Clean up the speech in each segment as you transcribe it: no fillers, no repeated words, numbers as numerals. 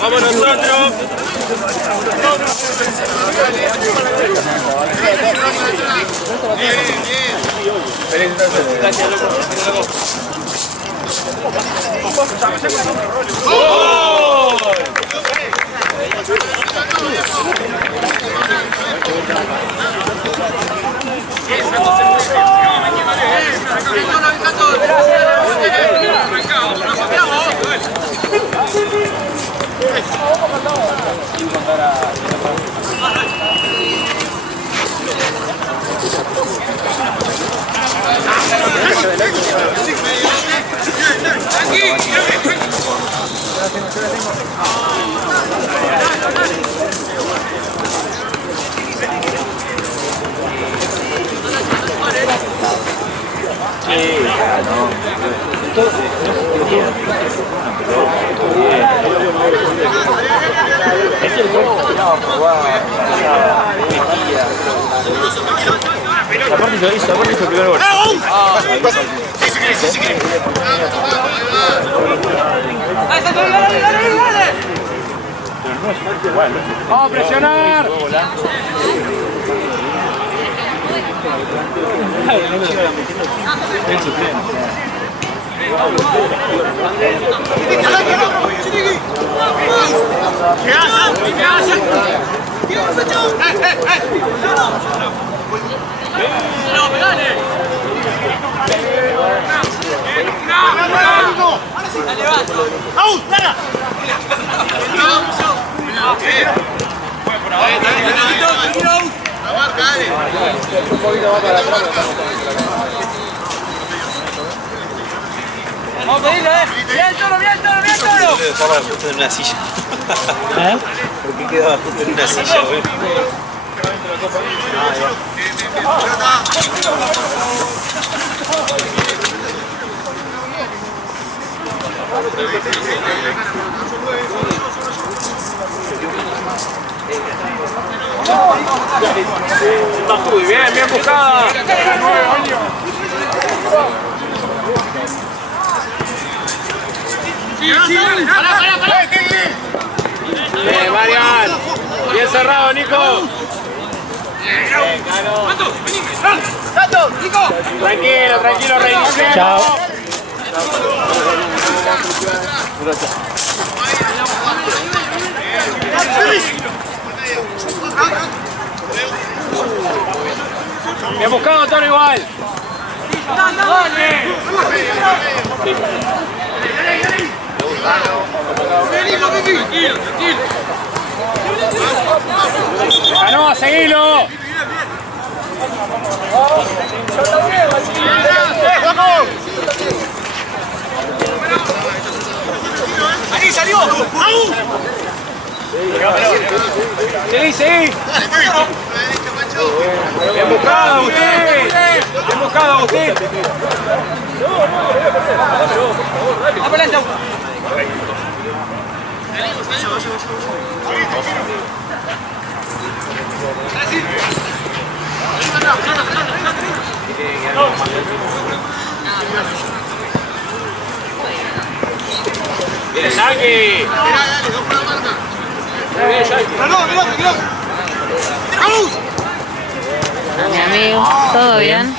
¡Vamos nosotros! Aparte hizo el primer gol. ¡Vamos a presionar! Vamos a pedirle, bien toro. Estaba justo en una silla. ¿Por qué quedaba justo en una silla, güey? Muy bien, bien buscada. Bien, Marian. Bien cerrado, Nico. Tranquilo, reiniciamos. Chao. Bien buscado, Toro, igual. Ganó, seguilo. ¡Aquí salió! Seguí. Bien buscado, Agustín. Bien buscado, Agustín. ¡Adelante! Bien, Yankee. Bien, Yankee. Mi amigo, ¿todo bien?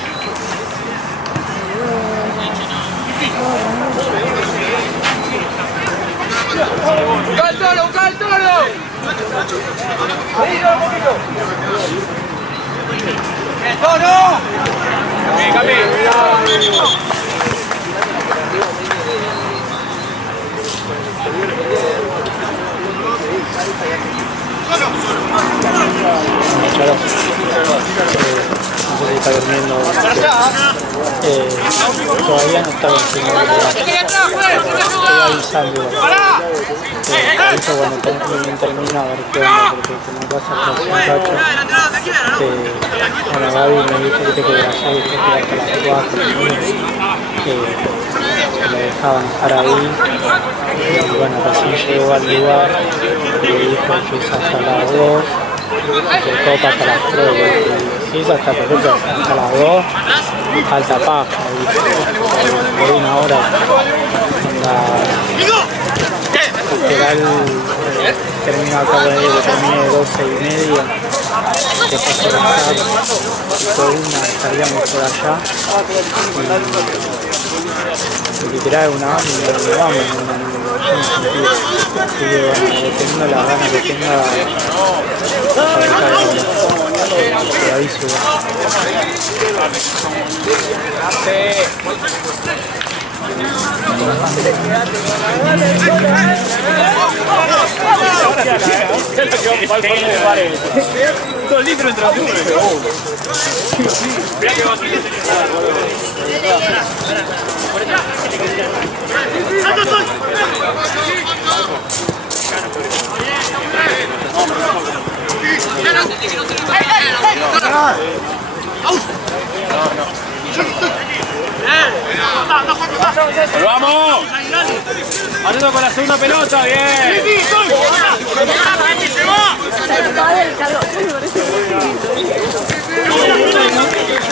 ¡Busca el toro! ¡El toro! Camí. Claro. No sé si está durmiendo. Todavía no estaba encima. Estoy avisando. Aviso cuando termina a ver qué onda, porque como pasa con los muchachos. Bueno, Gaby me dijo que ayer dijo que hasta las 4 que me dejaban estar ahí. Y bueno, recién llegó al lugar y le dijo que es hasta las 2. Que copa hasta las 3, y si es hasta perfecto hasta las 2, alta paja, por una hora, literal termino acá de que termine de 12:30, después por acá, tipo 1 estaríamos por allá, y literal 1 hora y nos vamos, no tiene sentido. Así que bueno, dependiendo de las ganas que tenga, te aviso. Dos litros entre los ¡vamos! ¡Ayuda con la segunda pelota! ¡Bien!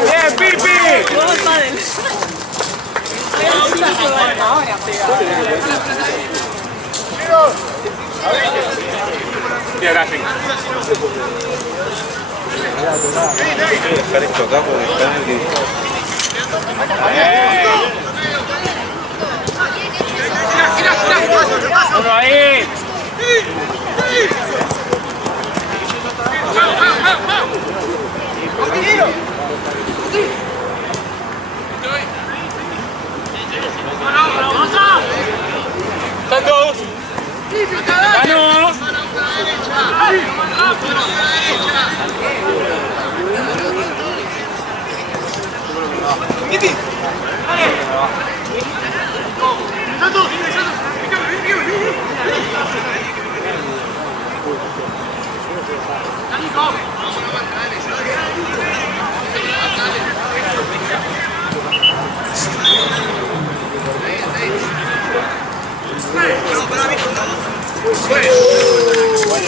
¡Bien, Pipi! Bien, gracias. Dejar esto acá porque están el que... ¡Uno ahí! ¡Santos! ¡Ganó!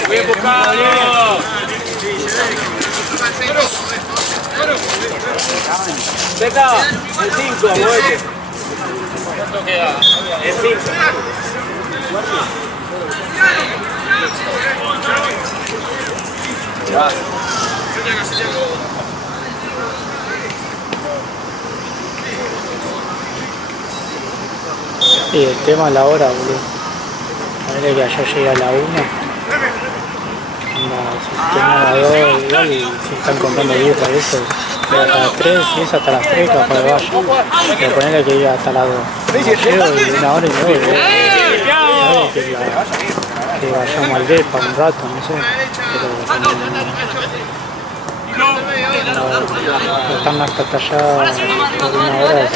Bien buscado. Seca, el 5, mueve. ¿Cuánto queda? El 5. Sí, el tema es la hora, boludo. Ponele que ayer llegué a la 1. Si tienen a las 2, igual si están comprando 10 para eso, pero hasta las 3, si es hasta las 3, capaz que vaya. Pero ponele que iba hasta las 2. Llego y 1 hora y me voy. Que vayamos al B para un rato, no sé. Pero no están hasta allá por 1 hora, es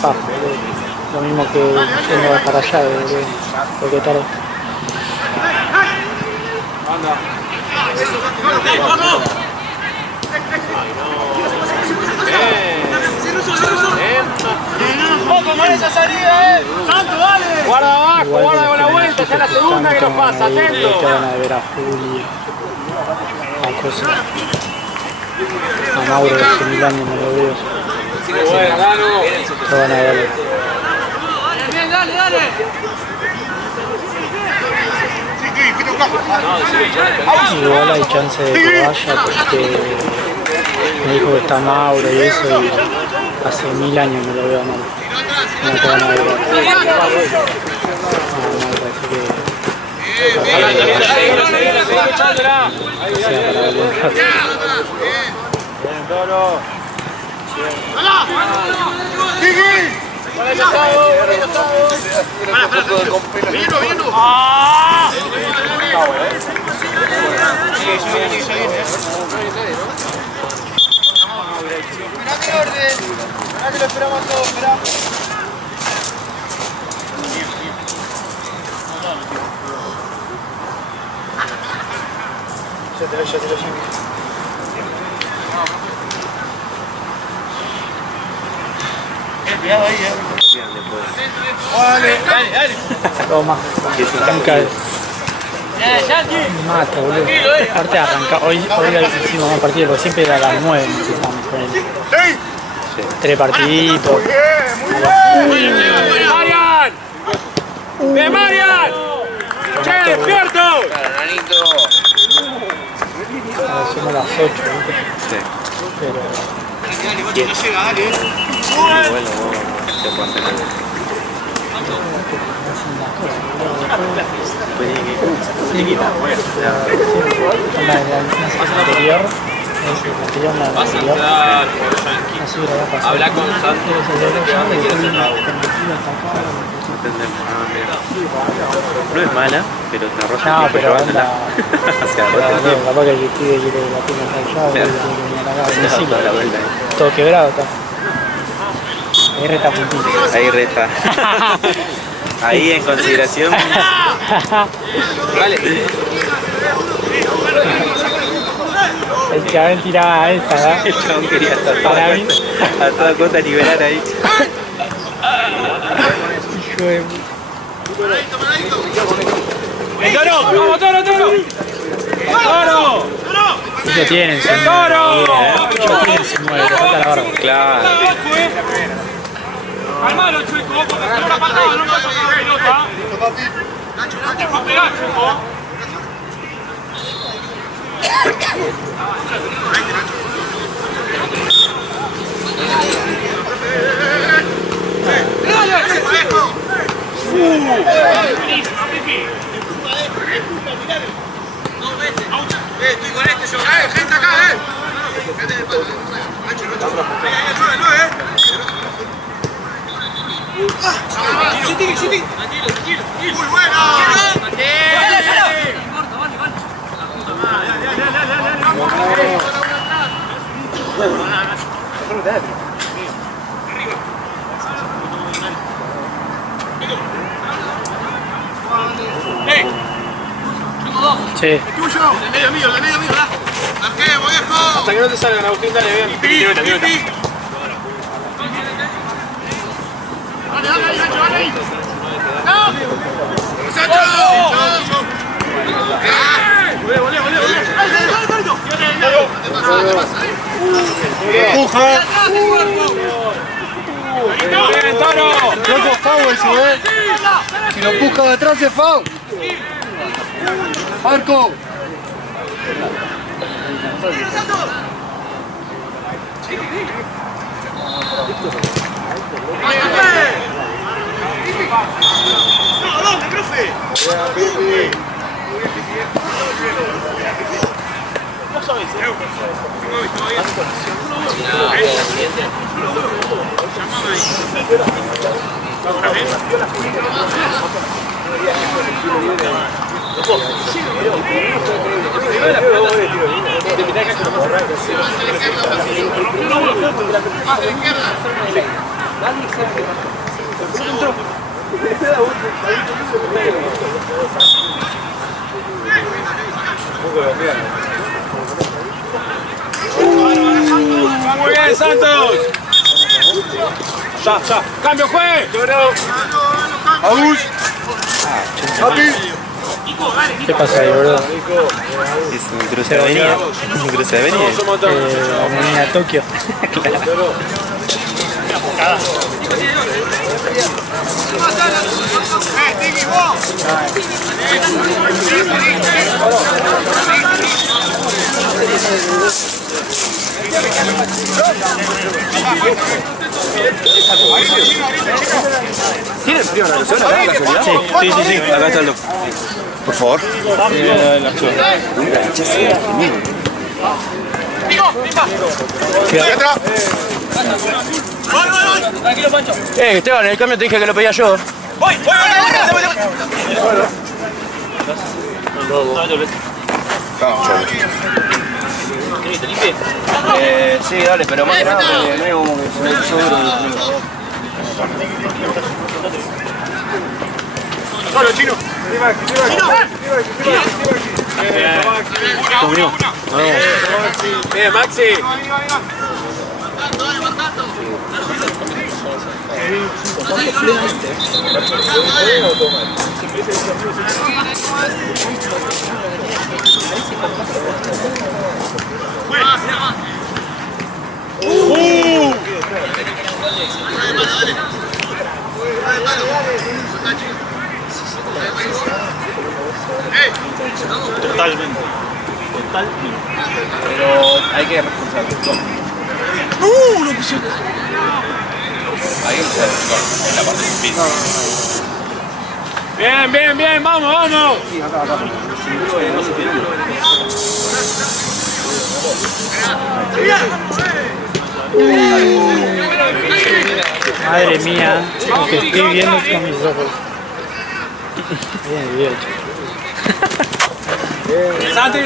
paja, boludo. Lo mismo que yendo para allá, porque tarde. ¡Poco con esa salida, ¡Santo, dale! Guarda abajo, guarda con la vuelta, ya la segunda que nos pasa, atento. Te van a ver a Juli, a cosas. A Mauro de hace 1000 años no lo veo. Bueno, Gano. Te van a ver. Bien, dale, dale. Igual hay chance de que vaya porque me dijo que está Mauro y eso y hace 1000 años no lo veo a Mauro. No te van a ver. Toma, arranca. Me mata, boludo. Aparte arranca, hoy hicimos más partidos, porque siempre era a las 9 empezamos con él. 3 partiditos. ¡Marian! ¡Bien, Marian! ¡Che, despierto! Somos las 8, ¿viste? Sí. Pero Bueno, se puede hacer algo. la anterior, así era la pasada. Habla con Santos. No es mala, pero te arroja No, pero anda. hacia Capaz que el que quiere que la tenga allá, la vuelta. todo quebrado está. Ahí reta puntito. Ahí reta. Ahí en consideración. Vale. El chabón tiraba esa, ¿verdad? El chabón quería estar Para mí. a toda costa liberar ahí. Hijo de puta. ¡Toro! ¡Vamos, Toro, Toro! ¡Toro! Lo tienen, son ¡Toro! Lo tienen, se mueve, le falta la barba. Claro. Calmalo, Chueco, porque si no la patada no pasa por la pelota. No te fue a pegar, Chueco. Estoy con este yo. Gente acá, Muy buena. Sí. El medio mío, ¿verdad? Arqueo, viejo. Hasta que no te salgan, Agustín, dale bien. Dale, ahí. ¡Empuja! ¡Bien, Toro! Loco, foul eso, Si lo empuja de atrás es foul. Marco. ¿Dónde, profe? No sabes, Muy bien, Santos. Ya. Cambio, juez. Agus. Papi. ¿Qué pasa ahí, boludo? Es un cruce de avenida. Un cruce de avenida. Avenida Tokio. Tiki, vos. ¿Tienen frío en la zona? ¿Acá casualidad? Sí. Acá está el doctor. Por favor. Tranquilo, Pancho. Esteban, en el cambio te dije que lo pedía yo. Voy. Sí, dale, pero más que nada, no es como que se me puso duro. Solo, Chino. Bien, Maxi. Totalmente. Pero hay que reforzarlo. Lo que se... Ahí se reforzó en la parte del piso. Bien, bien, bien, vamos, vamos. Madre mía, lo que estoy viendo con mis ojos. Bien, bien. Santi.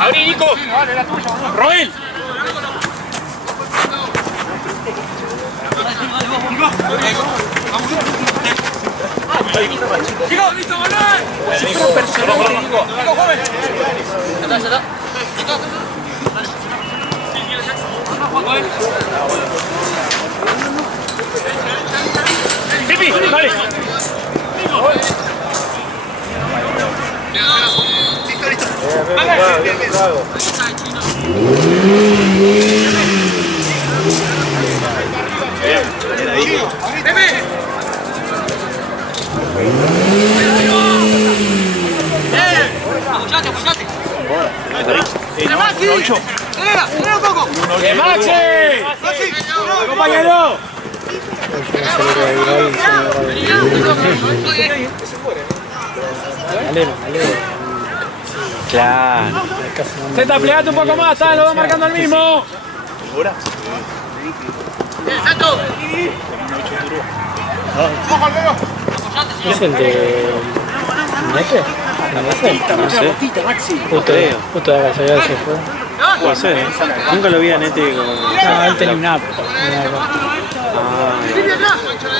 Abrí, Nico. Roel. Chico, listo, Manuel. Si fuera personal, te digo. Joven. Pipi, dale. ¡Compañero! Claro. Zeta, plegate un poco más, ¿sabes? Lo va marcando el mismo. ¿Es el de Nete? No sé. Puto de casualidad se fue. Puede ser. Nunca lo vi a Nete con... No, él tenía una app.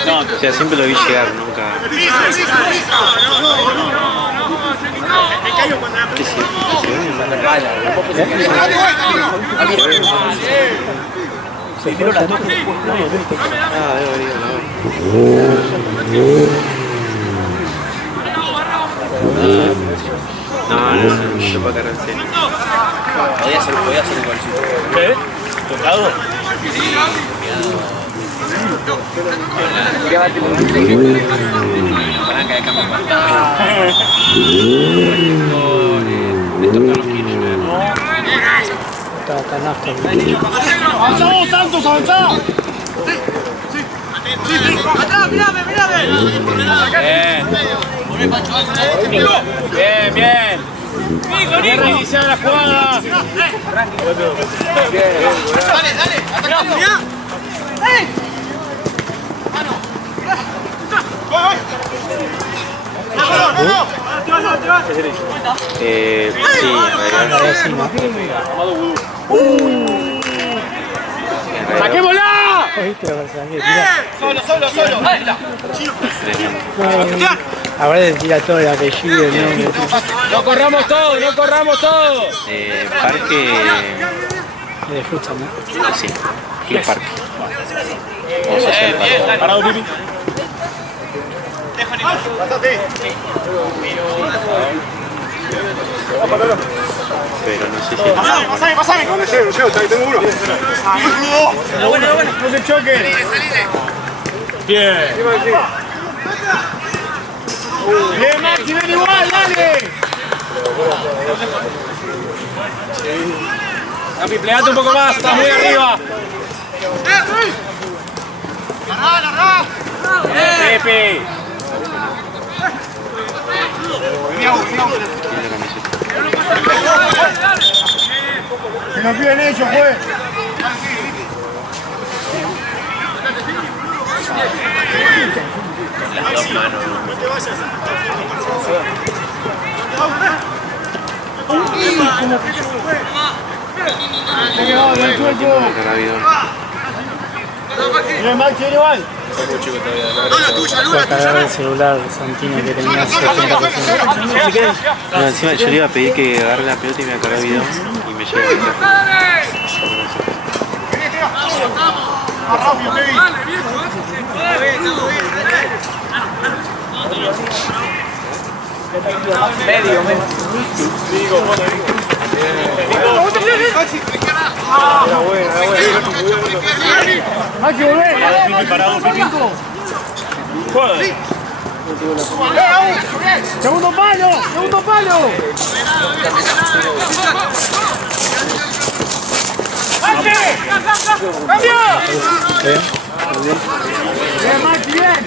No, o sea, siempre lo vi llegar, nunca... ¿Qué se ve? Ah, debo ir, no, se puede cargar el cel. Podía hacer un golcito. ¿Qué? ¿Tocado? Palanca de cama. Estaba canasto. ¡Avanzamos, Santos, avanzamos! Bien, bien. Bien reiniciada la jugada. Sí, ¡Saquémosla! Solo. Ahora le tira todo el apellido, el nombre. No corramos todo. Parque... De futsal, ¿no? Sí, Club Parque. Vamos a hacer el parque. Parado, Pipi. Pero no sé si... Pasame. No llego, ahí tengo uno. No se choquen. Bien. Bien, Maxi, ven igual, dale. Capi, plegate un poco más, estás muy arriba. Pepe. Que nos piden ellos, juez. Las dos manos. Bien, Maxi, ven igual. Fue a cargar el celular Santino que tenía 70%. No, encima yo le iba a pedir que agarre la pelota y me agarre el video y me lleve el Más rápido, Kevin. Medio. Digo, bueno. Maxi, volvé. Segundo palo, segundo palo. ¡Maxi! ¡Cambio! Bien, Maxi, bien.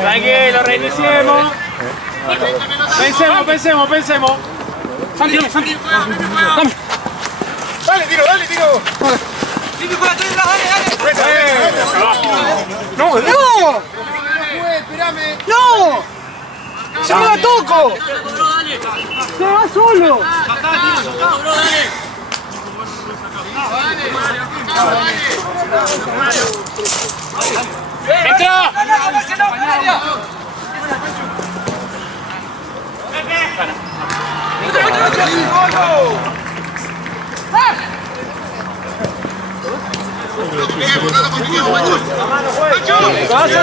Tranquilo, reiniciemos. Pensemos. Santi, Santi. Dale, tiro. ¡No! ¡No! ¡Se me la toco! ¡Se va solo! ¡Entra!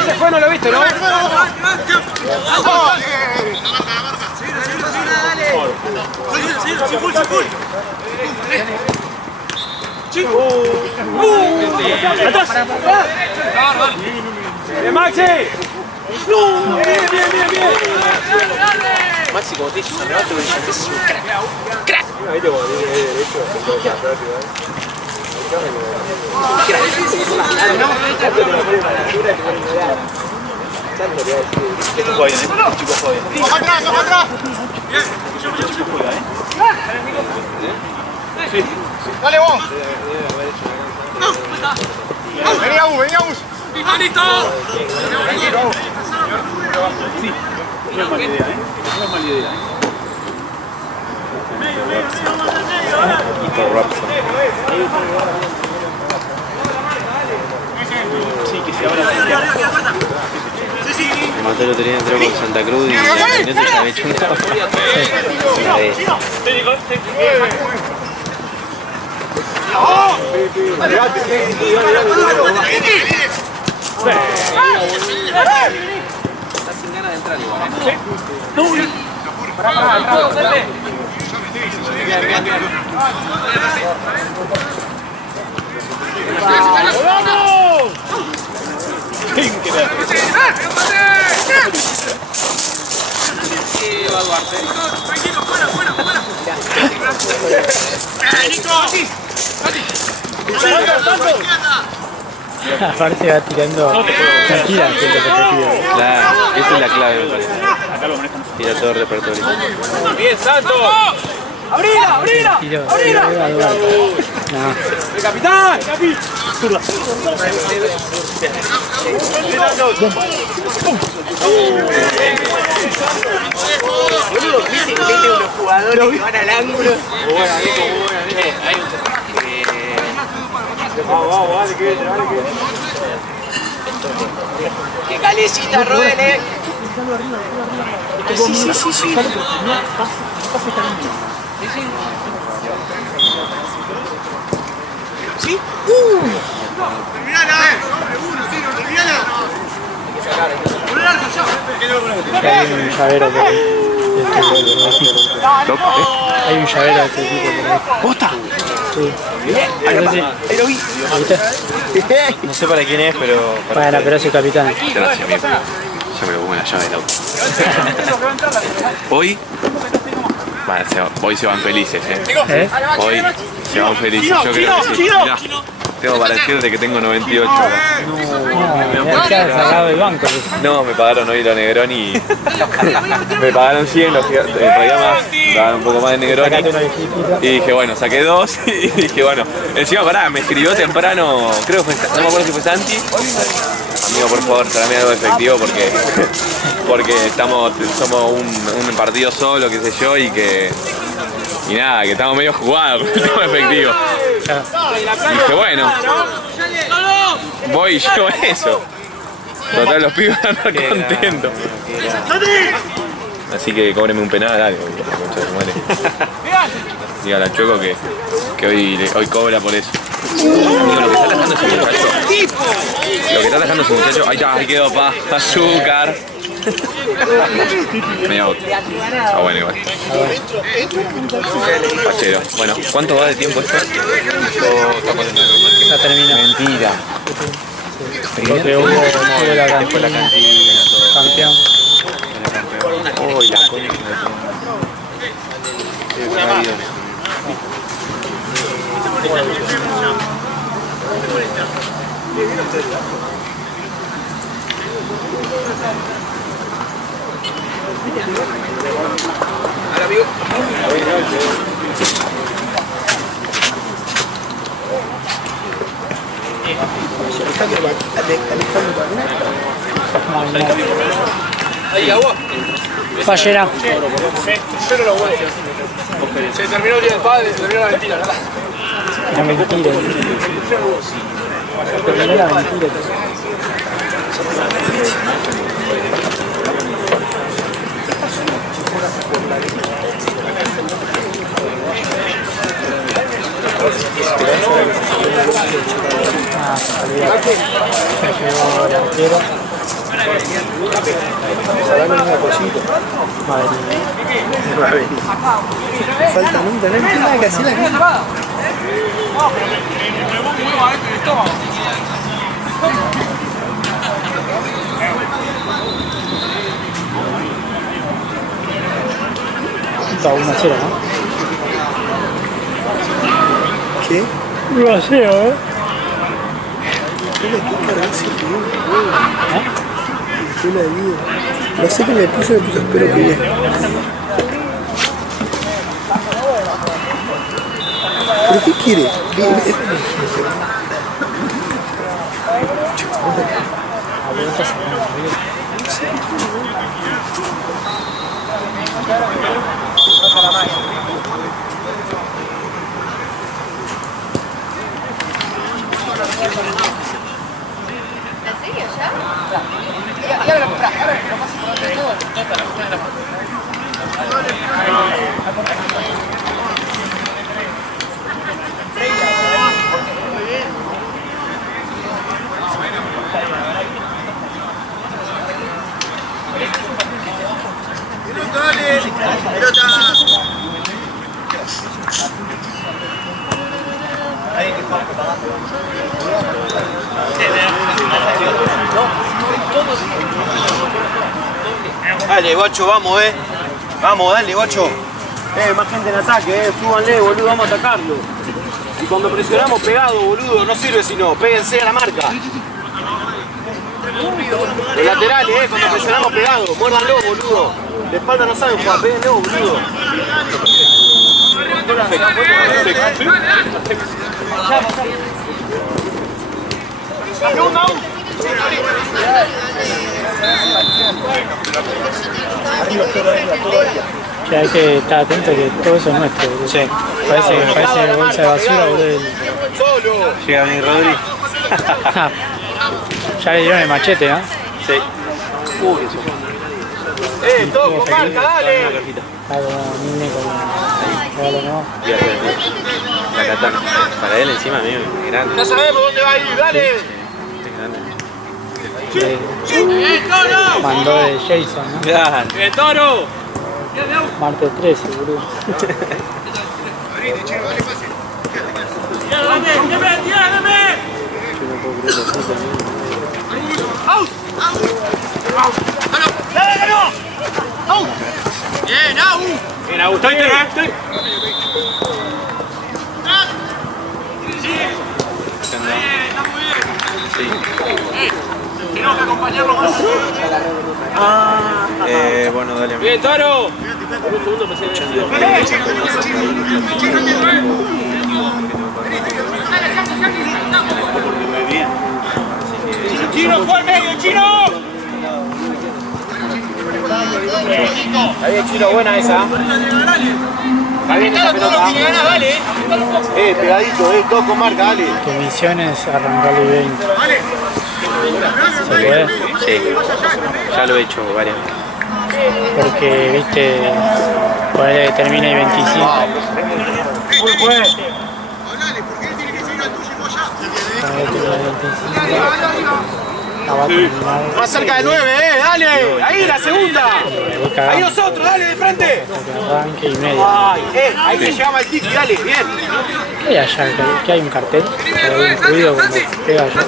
Se fue, no lo viste, ¿no? ¡Bien, Maxi! ¡Bien! Maxi, como te dices, arrebato brillante, ese es un crack. ¡Crack! Esto juega bien, chico juega bien. ¡Vamos atrás! Sí. ¡Dale, vos! Vení, Agus! ¡Pijanito! Sí, no es mala idea, Sí, que se abra. Me mató el otro día, entró con Santa Cruz y al minuto ya me echó una vez. Está sin ganas de entrar igual, Aparte va tirando tranquila, Claro, esa es la clave, me parece. Tira todo el repertorio. ¡Bien, Santo! ¡Abrila! tiro. No. ¡El capitán! Boludo, viste unos jugadores que van al ángulo. Vamos, dale que entre. ¡Qué calecita, Rodel, Sí. ¿Sí? ¡Terminala! ¡Terminala! Hay un llavero por ahí. Hay un llavero de este tipo por ahí. ¡Posta! Sí. Ahí lo vi. ¿Viste? No sé para quién es, pero... Bueno, pero es el capitán. Gracias, amigo. Ya me lo pongo en la llave del auto. Hoy... Hoy se van felices, ¿Eh? Hoy se van felices. Yo creo que sí. Mirá, tengo para decirte que tengo 98. No, me ha sacado del banco. No, me pagaron hoy la Negroni y... me pagaron 100, todavía más, me pagaron un poco más de Negroni. Y dije, bueno, saqué 2 y dije, bueno, encima pará, me escribió temprano, creo que fue, no me acuerdo si fue Santi. Amigo, por favor, tráeme algo efectivo porque somos un partido solo, qué sé yo, y nada, que estamos medio jugados con el tema efectivo. Dije, bueno, voy y llevo eso. Total, los pibes van a estar contentos. Así que cóbreme un penal, algo, concha de su madre. Dígale al Chueco que hoy cobra por eso. Digo, lo que está atajando ese muchacho. Lo que está atajando ese muchacho. Ahí está, ahí quedó, pa. Azúcar. Medio out. Ah, bueno, igual. Pachero. Bueno, ¿cuánto va de tiempo esto? Ya terminó. Mentira. Porque hubo la cantina. Campeón. Uy, la coña. Ahí agua. Fallera. Se terminó el día del padre, se terminó la mentira, ¿verdad? La mentira. Terminó la mentira. Falta nunca, no entiendo nada que así la gente. Está 1-0, ¿no? ¿Qué? 1-0, ¿eh? ¿Qué la vida? No sé qué me puso, espero que bien. ¿Pero qué quiere? ¿En serio ya? Dale, guacho, vamos, Vamos, dale, guacho. Más gente en ataque, súbanle, boludo, vamos a atacarlo. Y cuando presionamos pegado, boludo, no sirve si no, péguense a la marca. Los laterales, cuando presionamos pegado, muérdanlo, boludo. De espalda no saben jugar, péguenlo, boludo. Que hay que estar atento que todo eso es nuestro. Boludo. Sí. Parece bolsa de basura, boludo. Llega a venir Rodri. Ya le dieron el machete, ¿no? Sí. Todo con marca, dale. Está como niño con ¿no? La katana. Para él encima, amigo, es grande. Ya sabemos dónde va a ir, dale. Mandó de Jason, ¿no? Claro. ¡Bien, Toro! Martes 13, boludo. Bien, Au. Bien, Au, estoy. Tenemos que acompañarlo más. Bueno, dale. Bien, Toro. Un segundo, pensé ¡Chino, fue al medio, Chino! Está bien, Chino, buena esa. Está bien esa pelota. Pegadito, todo con marca, dale. Tu misión es arrancarle 20. ¿Se puede? Sí, ya lo he hecho varias veces. Porque, viste, puede que termine el 25. Muy bueno. Hablale, porque él tiene que seguir al tuyo y vos ya. va a terminar. Más cerca de 9, dale. Ahí la segunda. Ahí nosotros, dale de frente. Arranque y media. Ay, ahí le llegamos al tiki, dale, bien. ¿Qué hay allá? ¿Qué hay un cartel? ¿Hay un ruido cuando pega yo? No.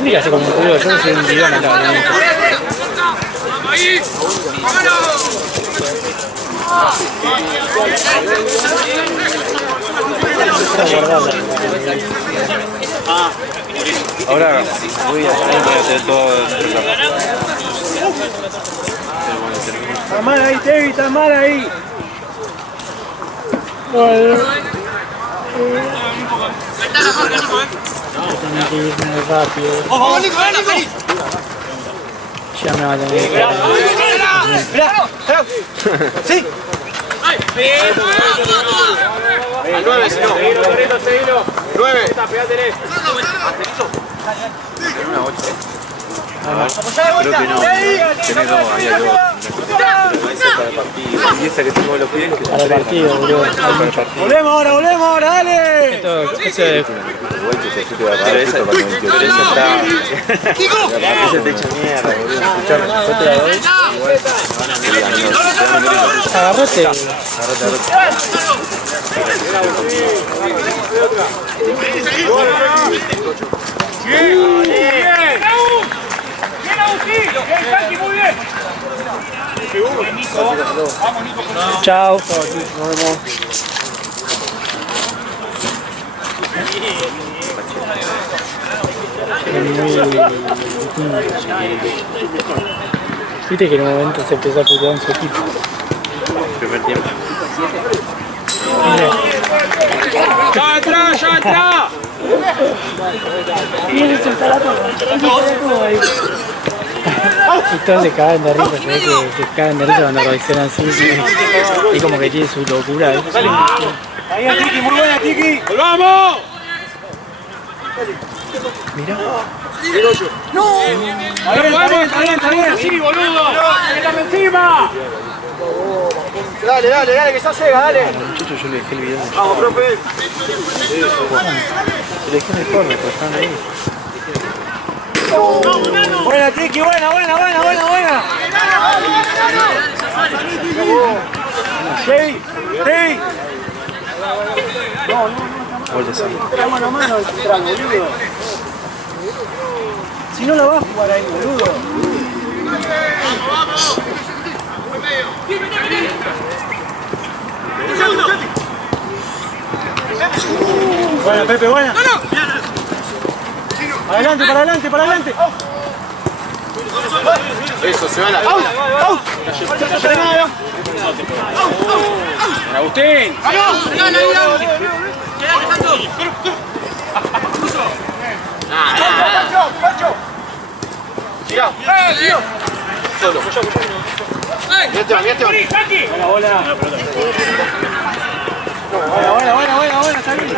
Ni que hace como un ruido, yo soy un bidón acá. Ahora voy a hacer todo. Está mal ahí, Tevi, está mal ahí. Bueno. Tengo que irme rápido. Ya me va a tener que quedar. Sí. Al 9, si no. 9. Creo que no. Tenés dos, había dos. Y esa que tengo los pies. Para el partido, boludo. Volvemos ahora, dale. Esto es Pero esa está. Esa te echa mierda, boludo. Escuchame, yo te la doy. agarrate. Chao. Nos vemos. Viste que en un momento se empezó a putear en su equipo. Primer tiempo. ¡Ya entra! Y todos se cagan de risa, se ve que se cagan de risa cuando reaccionan así. Y como que tiene su locura. Ahí a Tiki, muy buena Tiki. ¡Volvamos! Mirá. ¡No! Está bien, así, boludo. ¡Quédame encima! Dale, que ya llega, dale. Muchachos, yo le dejé el video. Vamos, profe. Le dejé en el corner, pero están ahí. Buena Tiki, buena. ¡Hey! Gol de San. Mano a mano, boludo. Si no la va a jugar ahí, boludo. Buena, Pepe, buena. Para adelante. Eso, se va la. ¡Out! Agustín. Tira. Solo. Mirate. Buena. Está bien.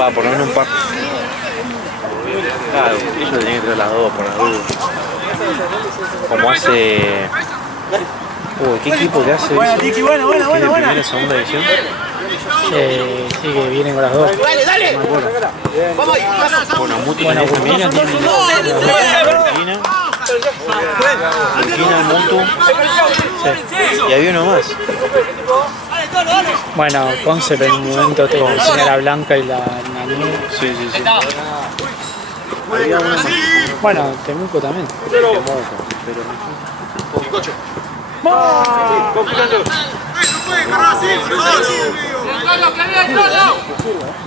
Va, por lo menos un par. Claro, ellos tenían que traer las dos por las dudas. Como hace. ¿Qué equipo que hace? Buena, Tiki, buena. ¿Primera y segunda división? Sí, que vienen con las dos. Dale. Vamos ahí. Bueno, Muti en esta mina tiene Argentina, Mutu. Y había uno más. Bueno, Ponce, pero en un momento te enseña la blanca y la negra. Sí. Bueno, Temuco también.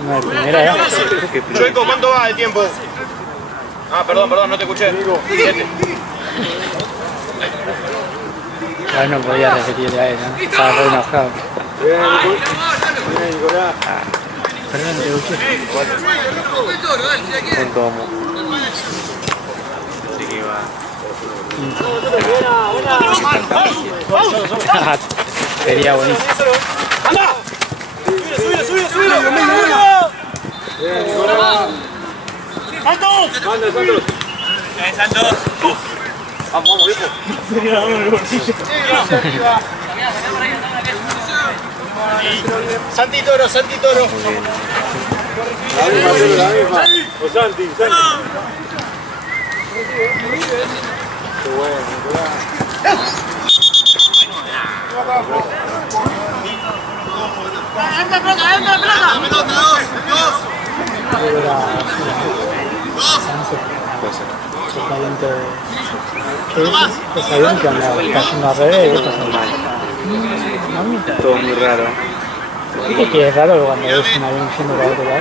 No, de primera edad. Chueco, ¿cuánto va de tiempo? Ah, perdón, no te escuché. 7. Ahora no podía repetirle a él, ¿no? Estaba re enojado. Perdón, te escuché. Sería buenísimo. ¡Anda! ¡Sube! ¡Santos! Santos. Santos. Vamos, vamos, viejo. Santi Toro, Santi Toro. La misma. O Santi. Qué bueno, ¡Entra pelota! Es avión que anda cayendo al revés y esto Todo muy raro. ¿Viste que es raro cuando ves un avión yendo para otro lado?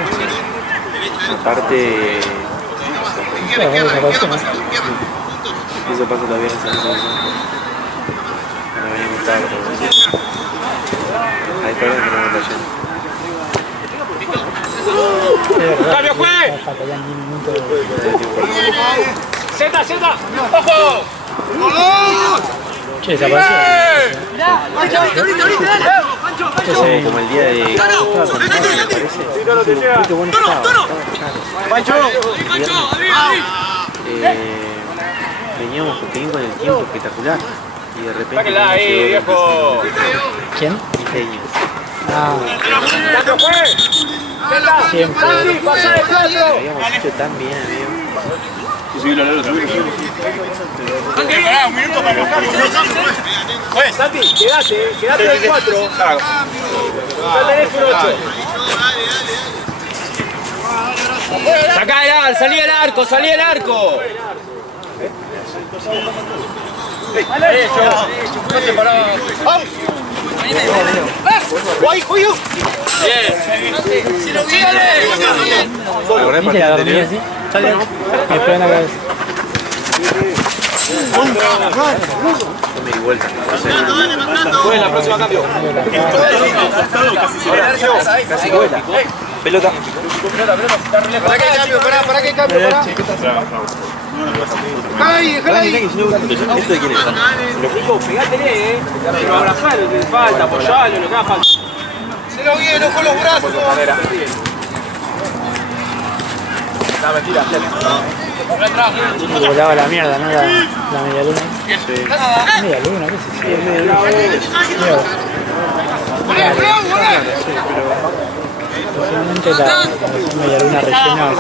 Aparte, Claro, desapareció, ¿no? eso pasa todavía en esa situación. Cuando venimos tarde. Ahí todavía no tenemos la llena. ¡Cambio, juez! Faltarían 10 minutos de ¡Zeta! ¡Ojo! Che, desapareció. Como el día de... Qué bueno estaba. Pancho. Veníamos con el tiempo espectacular. Y de repente... ¡Sáquela ahí, viejo! ¿Quién? Diseños. Ah, ¡Cambio, juez! siempre. ¡Pasa de 4! Habíamos hecho tan bien, amigo. Santi, quedate del 4. Ya tenés un 8. Sacá el arco, salí el arco. No te paraba. ¡Guay, Julio! Bien. ¡Si lo viene! ¿Viste la dormida así? Me pegó en la cabeza. Me di vuelta. Fue la próxima cambio. Casi vuelta. Pelota. ¿Para qué cambio? ¿Para qué cambio? ¡Ay, déjala ahí! ¿Esto de quién es? Nico, pegátele, Pero abrazalo, te falta, apoyalo, lo que haga falta. Se lo viene, con los brazos. No, mentira, Volaba la mierda, ¿no? La media luna. Media luna, ¿qué es eso? Realmente la media luna rellena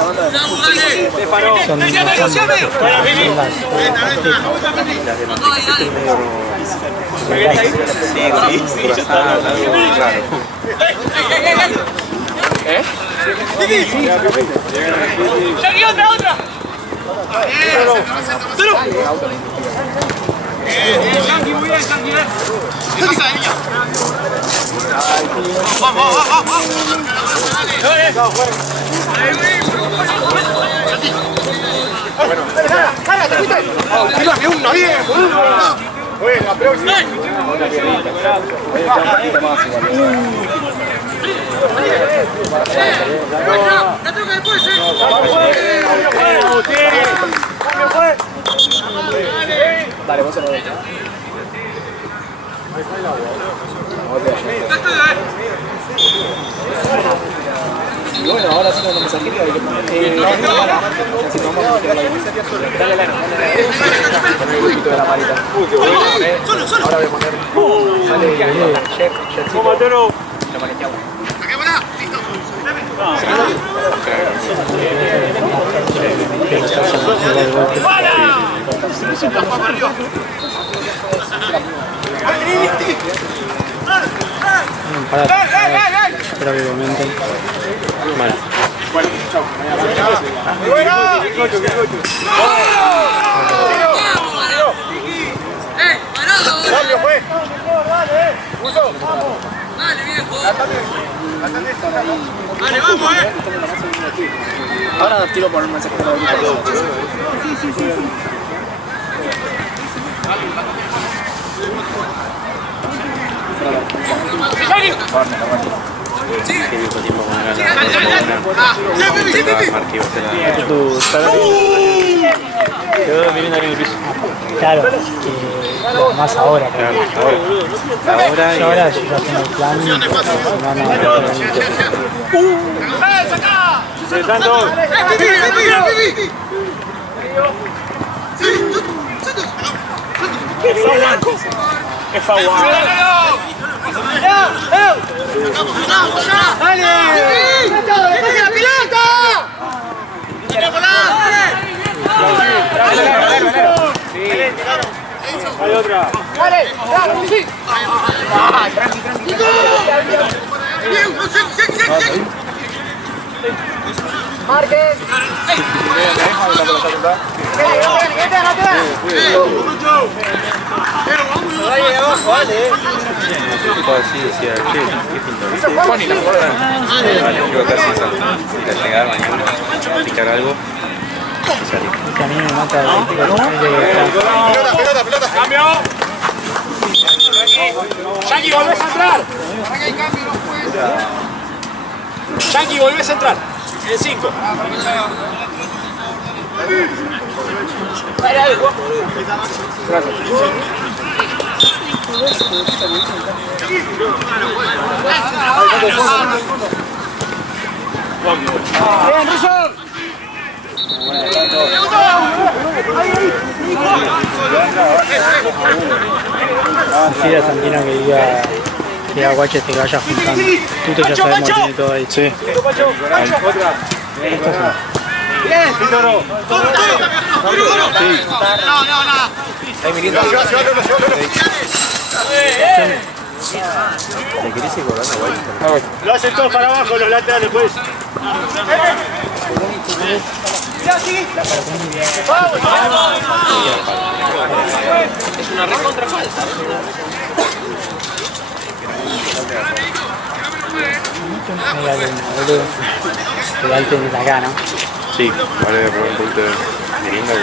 son las ¡Otra! Santi, muy bien, Santi. ¿Qué pasa, niña? Vamos. ¡Tírame una bien, boludo! Bueno, la próxima. ¡La toca después, Dale, vos se lo ves. Y bueno, ahora sí con los mensajitos hay que poner. Dale la poner un poquito de la marita. Ahora voy a poner. Sale Jetcito. Lo maneteamos. ¡Saquémosla! ¡Listo! Espero que comenten. Mal. ¡Cambio, juez! ¡Dale, viejo! ¡Dale, vamos, Ahora tiro por un mensaje de la Qué viejo tiempo con ganas. Marquillo, quedó viviendo en el piso. Claro, más ahora. Claro, ahora y... Ahora yo ya tengo el plan. ¡Santos! ¡Pibi! Es faguado. ¡Dale! ¡Pase la pelota! Hay otra. ¡Dale! ¡Sí! ¡Marques! Así decía, che, ¿qué pintó? Juan y la jugada. Creo que casi esa. Llegar mañana, picar algo. Que a mí me mata el Pelota. Cambio. Yankee, volvés a entrar. Yankee, volvés a entrar. En 5. ¡Bien, Russo! Decir a Santino que diga que a Guache te vaya juntando. Tú te ya sabemos que tiene todo ahí. Sí. Otra. ¡Bien! Toro. Ahí Mirita. ¿Le querés ir colgando, güey? Lo hacen todos para abajo los laterales, pues. Es una recontra falta. Mira que boludo. Pegarte desde acá, ¿no? Sí, ahora voy a probar un poquito de merienda.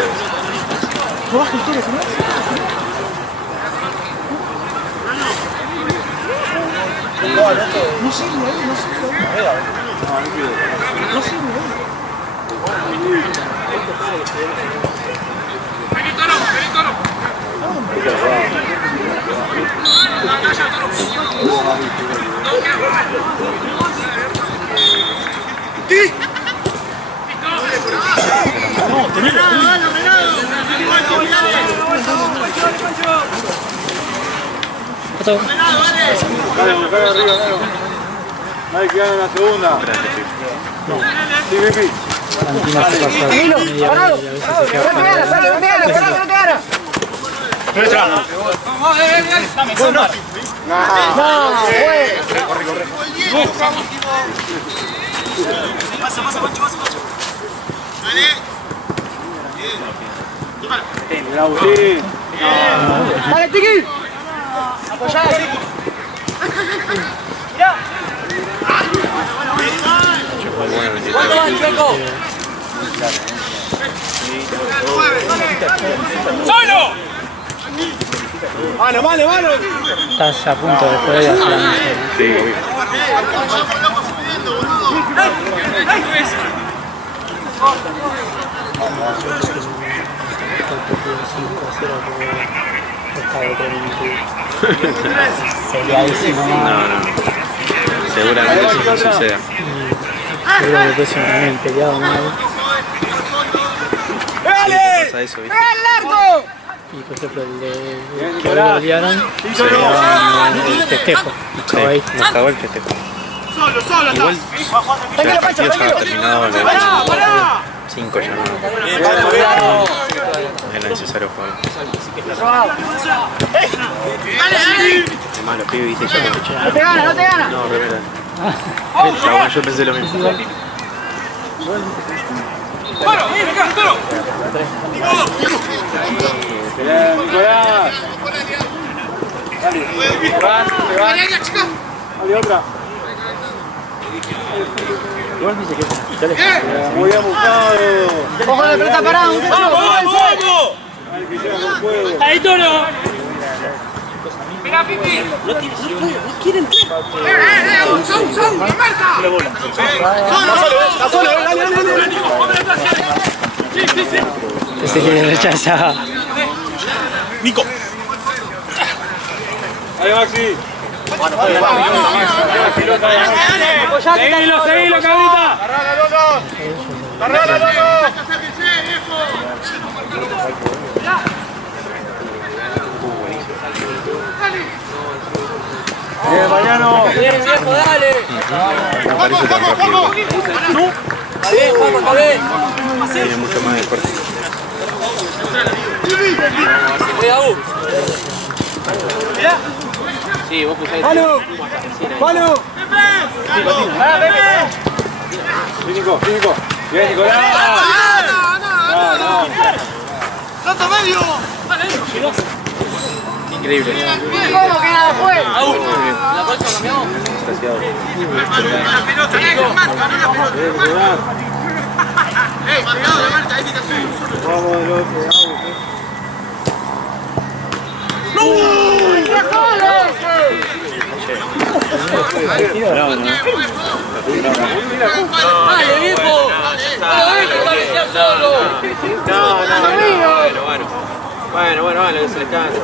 Dale, buscar arriba, dale. Nadie queda en la segunda. Sí, Pipi. Santino se pasa media hora y a veces se queda parado. Mira, Agustín. ¡Dale, Tiki! ¡Apoyá! ¿Cuánto va el Checo? ¡Solo! ¡Mano, mano, mano! Estás a punto de poder hacer la misión. Sí, obvio. Peleadísimo, No. Seguramente sí no suceda. seguro que el próximo también peleado mal. Pasa eso, ¿viste? Y por ejemplo el de que lo golearon se llevaban el festejo. Nos cagó ahí. Nos cagó el festejo. Igual ya el partido estaba terminado, le 5 ya no era necesario jugar. Es malo, pibe, viste, ya No te gana, no te gana. No, remera. Chabón, yo pensé lo mismo. Nicolás. Dale, otra. Igual me dice que Muy bien buscado. Ojo de pelota parado, un ¡Vamos! ¡Ahí, Toro! Mira, Pipi. ese que rechaza. Nico. Ahí, Maxi. Seguilo, Cabita. Agarrala, loco. No parece tan rápido. Tiene mucho más de fuerza. Sí, vos pusés. ¡Palo! ¡Palo! Nico. Bien, Nicolás. ¡Salto medio! Increíble. ¿Cómo queda después? La pelota, no la marca, no la pelota. Marcado de marca, ahí está suyo. Vamos del otro, ¡Dale, viejo! Bueno, vale, que se le canta.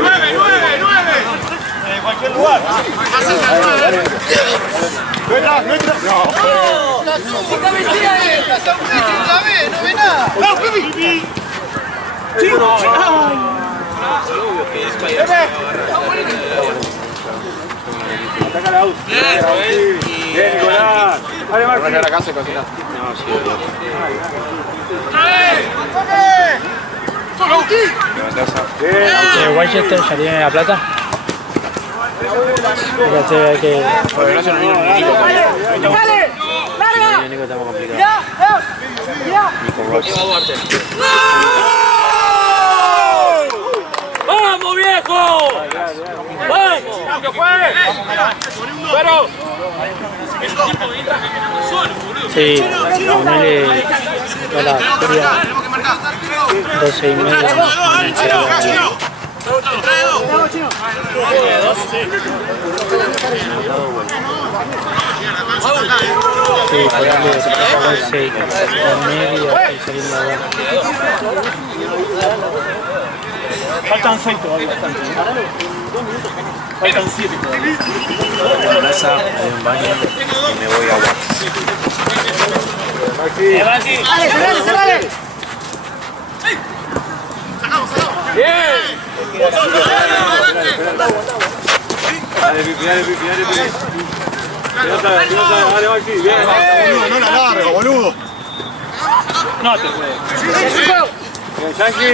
¡Nueve! En cualquier lugar. ¡No ve nada! ¡No, Pipi! Ataca la U. Bien, Nicolás. Dale, Martín. Arranca la casa y cocina. Winchester ya tiene la plata. Hay que Porque no se nos vino un Nico. Nico está muy complicado. ¡Vamos, viejo! ¡Vamos! ¡Pero! Sí, ponele a la feria 12:30. Sí, ponele 12:30 y saliendo ahora. Faltan 6 todavía. Faltan 7 todavía. En la casa hay un baño y me voy a Watts. ¡Dale! ¡Bien! Dale, Pipi. Dale, Maxi. Bien. No la largo, boludo. No te puedo. Bien, Yankee.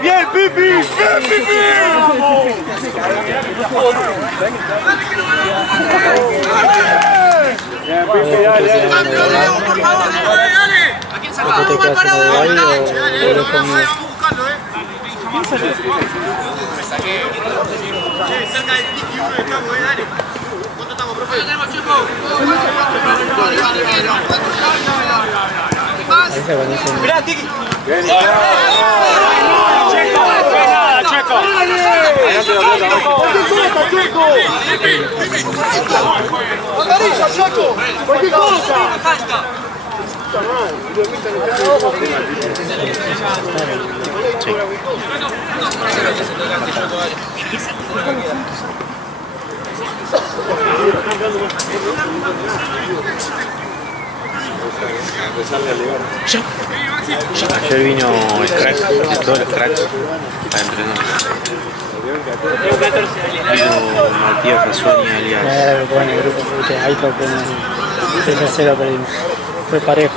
Bien, Pipi. Bien, Pipi, dale. ¿A quién sacamos? Vamos mal parado de la cancha. Dale, vamos a buscarlo, cerca del Tiki 1 estamos, dale. ¿Cuánto estamos, profe? Tenemos, chico. Mirá, Tiki. Bien, Checo. ¡Amarilla, Chaco! ¡Cualquier cosa! Ayer vino el crack de todos los cracks a entrenar. Vino Matías Rasuani alias. Bueno, el grupo, ahí lo ponen. 3-0 perdimos. Fue parejo.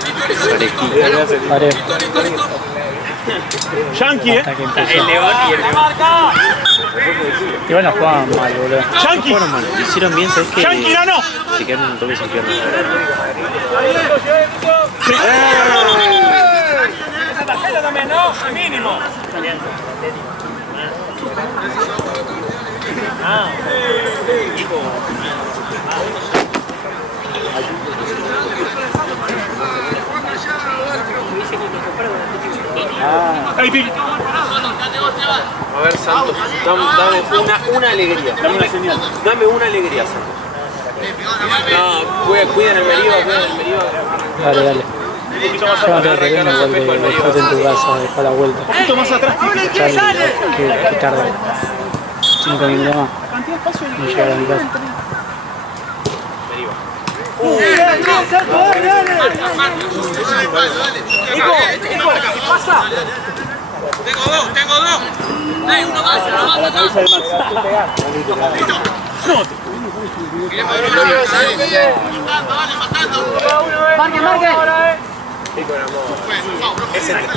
Parejo. Yankee, Hasta que empezó. El León y el marca. Igual no jugaban mal, boludo. Yankee. Fueron mal, lo hicieron bien, ¿sabes qué? Yankee ganó. Se quedaron un toque sin piernas. Esa tarjeta también, ¿no? Al mínimo. Ahí, Pipi. A ver, Santos, dame una alegría. Dame una señal. Dame una alegría, Santos. No, cuiden el Meriva, Dale, dale. Llévate el terreno igual que dejate en tu casa, deja la vuelta. Un poquito más atrás. Charlie, que tarda 5 minutos más. No llegar a mi casa. Tengo dos. Hay uno más, acá. Marque, marque.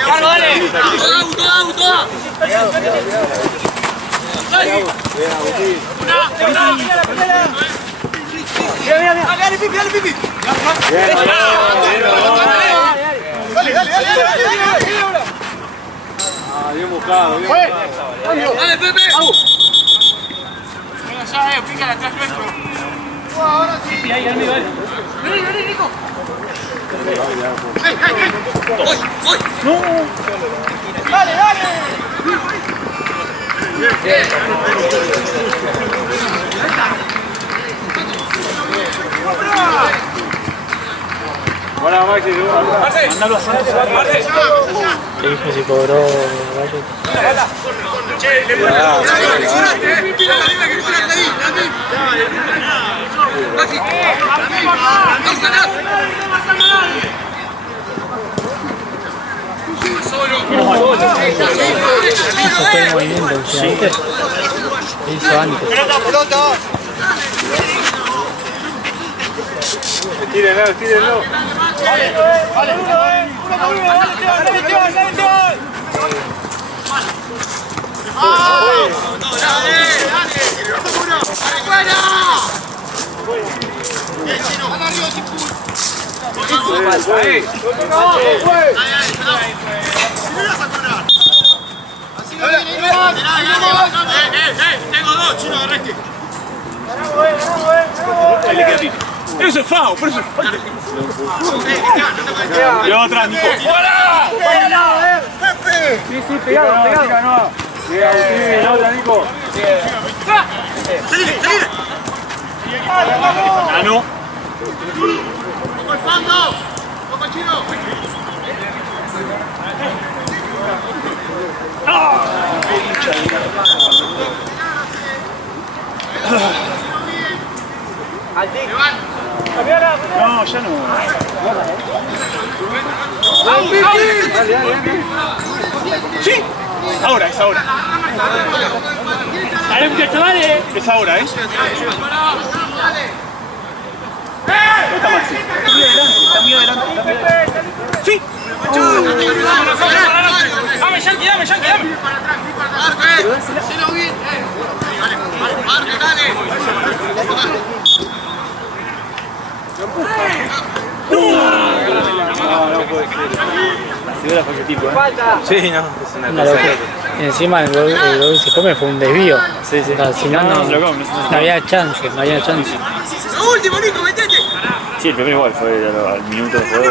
Carlos, dale. Auto. Dale, Pipi. Dale. Bien buscado, bien buscado. Dale, Pepe. Venga ya, pícala atrás nuestro. Ahora sí. Vení, Nico. Voy. No. Dale. Hola, Maxi. Mandalo a Santos. Te dije si cobró Valle. Che, le Hizo todo el movimiento últimamente. Lo hizo antes. Tírenlo. Tengo dos, chino, agarraste. Ahí le queda a ti. Eso es FAO, por eso es FAO. Yo atrás, Nico. Sí, pegado. Bien, otra, Nico. Salile. No. Ojo al fondo. Ojo, chino. No, ya no. Sí. Ahora, es ahora. Dale, muchacho, dale. Es ahora, ¿eh? Está Maxi. Está muy adelante. Sí. Dame, Yankee, dame. Marque, dale. No puede ser. La figura fue ese tipo, ¿eh? Sí, no. Es una cosa. Y encima el gol que se come fue un desvío. Sí. O sea, si no, no había chance. Lo último, Nico, metete. Sí, el primer igual fue al minuto de juego.